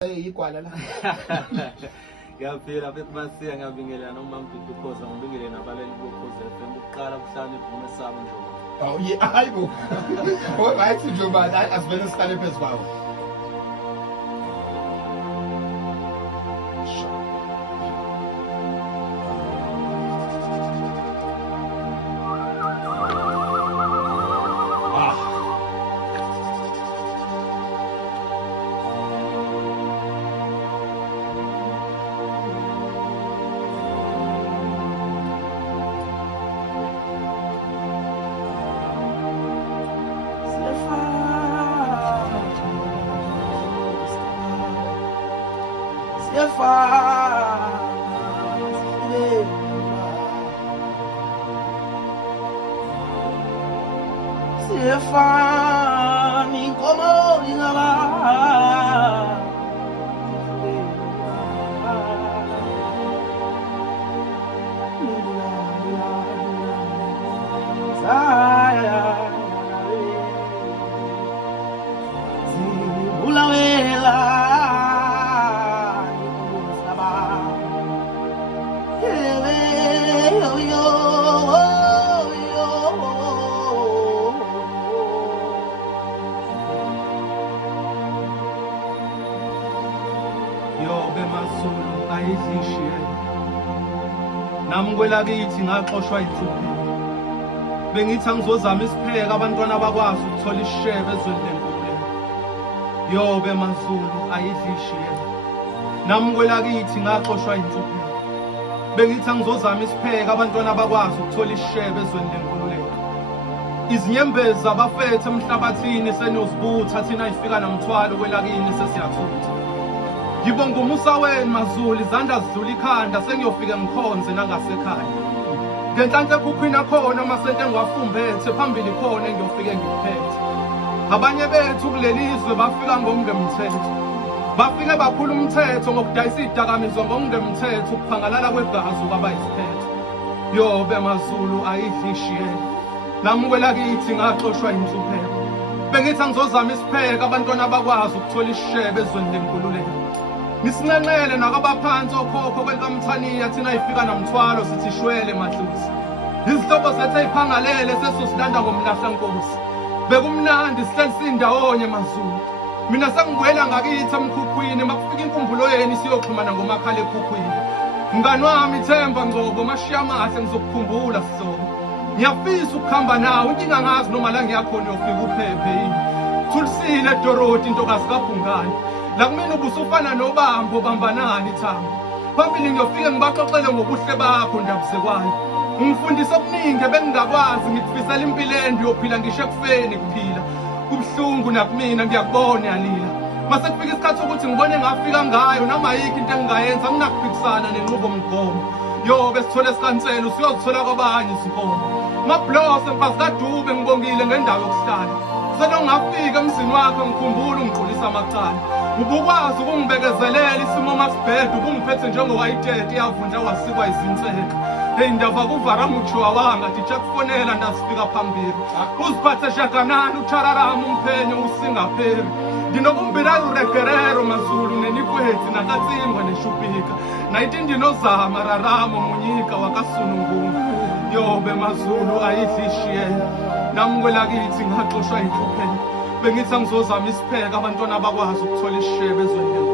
igwala la. Ngiyaphila futhi masiya ngiyabingelela noma mfithu ukhoza ngibingele nabaleli bokhoza FM ukuqala kuhlane ivume sabo njengoba. Awu ye hayibo. Wathi njengoba asivele sihlale phezu kwawo. Stefani, como digaba, Namkwela kithi ngaxoshwa inhlupho bengithi angizozama isipheka abantwana bakwazi ukuthola isishebe ezweni lenkululeko yobe maZulu ayidlishiye namkwela kithi ngaxoshwa inhlupho bengithi angizozama isipheka abantwana bakwazi ukuthola isishebe ezweni lenkululeko izinyembezi zabafethu emhlabathini senozibutha thina ifika namthwalo kwelakini sesiyathutha ngibonga umusa wenu maZulu izandla zidlula ikhanda sengiyofika ngikhonze nangasekhaya ngenhlanhla ekhukhwini akhona amasente engiwafumbethe phambili khona engiyofike ngiphethe abanye bethu kulelizwe bafika ngokungemthetho bafike baphula umthetho ngokudayisa izidakamizwa ngokungemthetho ukuphangalala kwegazi kwaba isiphetho yobe maZulu ayidlishiye namkwela kithi ngaxoshwa inhlupheko bengithi angizozama isipheka abantwana bakwazi ukuthola isishebe ezweni lenkululeko nisinenqele nakabaphansi okhokho kwelikamthaniya thina ifika namthwalo sithi shwele madlozi izihlobo zethu eyiphangalele sesosilanda ngomlahlankosi bekumnandi sihleli sindawonye maZulu mina sengibuyela ngakithi emkhukhwini makufika inkumbulo yenu siyoxhumana ngomakhala ekhukhwini mngani wami Themba Ngcobo mashiya amahle ngizokukhumbula sizoba ngiyafisa ukuhamba nawe inkinga ngazi noma la ngiyakhona uyofika uphephe yini Thulisile Dorothy intokazi kaBhungane la kumina ubusufana nobambo bambanani Thamba phambili ngiyofike ngibaxoxele ngobuhle bakho ndabuzekwayo ungifundisa okuningi ebengingakwazi ngikufisela impilo ende uyophila ngisho ekufeni kuphila kubuhlungu nakumina ngiyakubona yalila mase kufika isikhathi ukuthi ngibone ngafika ngayo noma yikho into engingayenza anginakuphikisana nenqubomgomo yobe sithole sikansela usiyozithola kwabanye izinkomo mablose mfazi kaDube ngibongile ngendawo yokuhlala senongafika emzini wakhe ngikhumbula ungixolisa amacala ubukwazi ukungibekezelela isimo masibhede ubungiphethe njengowayitete iyavunja wasikwa izinseka indaba kuvaramutshiwa wanga thithi akufonela ndasifika phambili uziphathe shakanani uthararama umphenyo usingapheri ndinokumbira uregerero maZulu nenikwetsi nakatsingwa neshupika nayithi ndinozama raramo munyika wakasunungunga yobe maZulu ayidlishiye namkwela kithi ngaxoshwa inhlupheko bengithi angizozama isipheka abantwana bakwazi ukuthola isishebe ezweni